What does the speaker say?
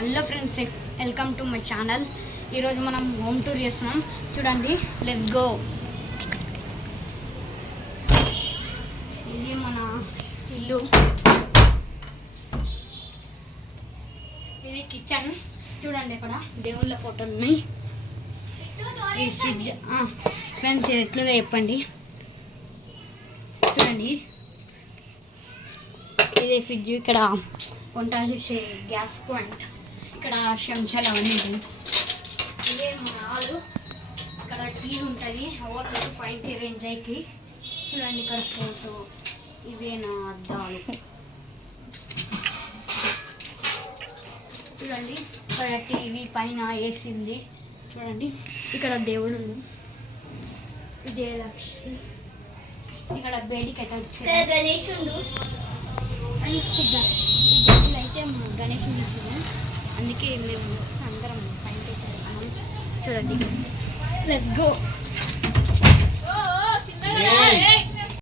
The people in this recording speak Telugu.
Hello friends, welcome to my channel. ఈరోజు మనం హోమ్ టూర్ చేస్తున్నాం. చూడండి, లెట్స్ గో. ఇది మన ఇల్లు, ఇది కిచెన్. చూడండి, ఇక్కడ దేవుళ్ళ ఫోటోలు ఉన్నాయి. ఈ ఫ్రిడ్జ్. ఫ్రెండ్స్, ఎట్లుగా చెప్పండి. చూడండి, ఇది ఫ్రిడ్జ్. ఇక్కడ వంట చేసే గ్యాస్ పాయింట్. ఇక్కడ చెంచాలు అవన్నీ ఉంటాయి. ఇదే మన హాలు. ఇక్కడ టీవీ ఉంటుంది. ఓట్లు పాయింట్ ఎంజాయ్కి. చూడండి, ఇక్కడ ఫోటో. ఇవే నా అద్దాలు. చూడండి, ఇక్కడ టీవీ పైన ఏసీ ఉంది. చూడండి, ఇక్కడ దేవుడు. ఇదే లక్ష్మి. ఇక్కడ బేడికి అయితే గణేశుడు. ఈ గదిలో అయితే గణేశుడు ఇస్తున్నాం. అందుకే మేము అందరం పైకి. చూడండి, లెట్స్ గో.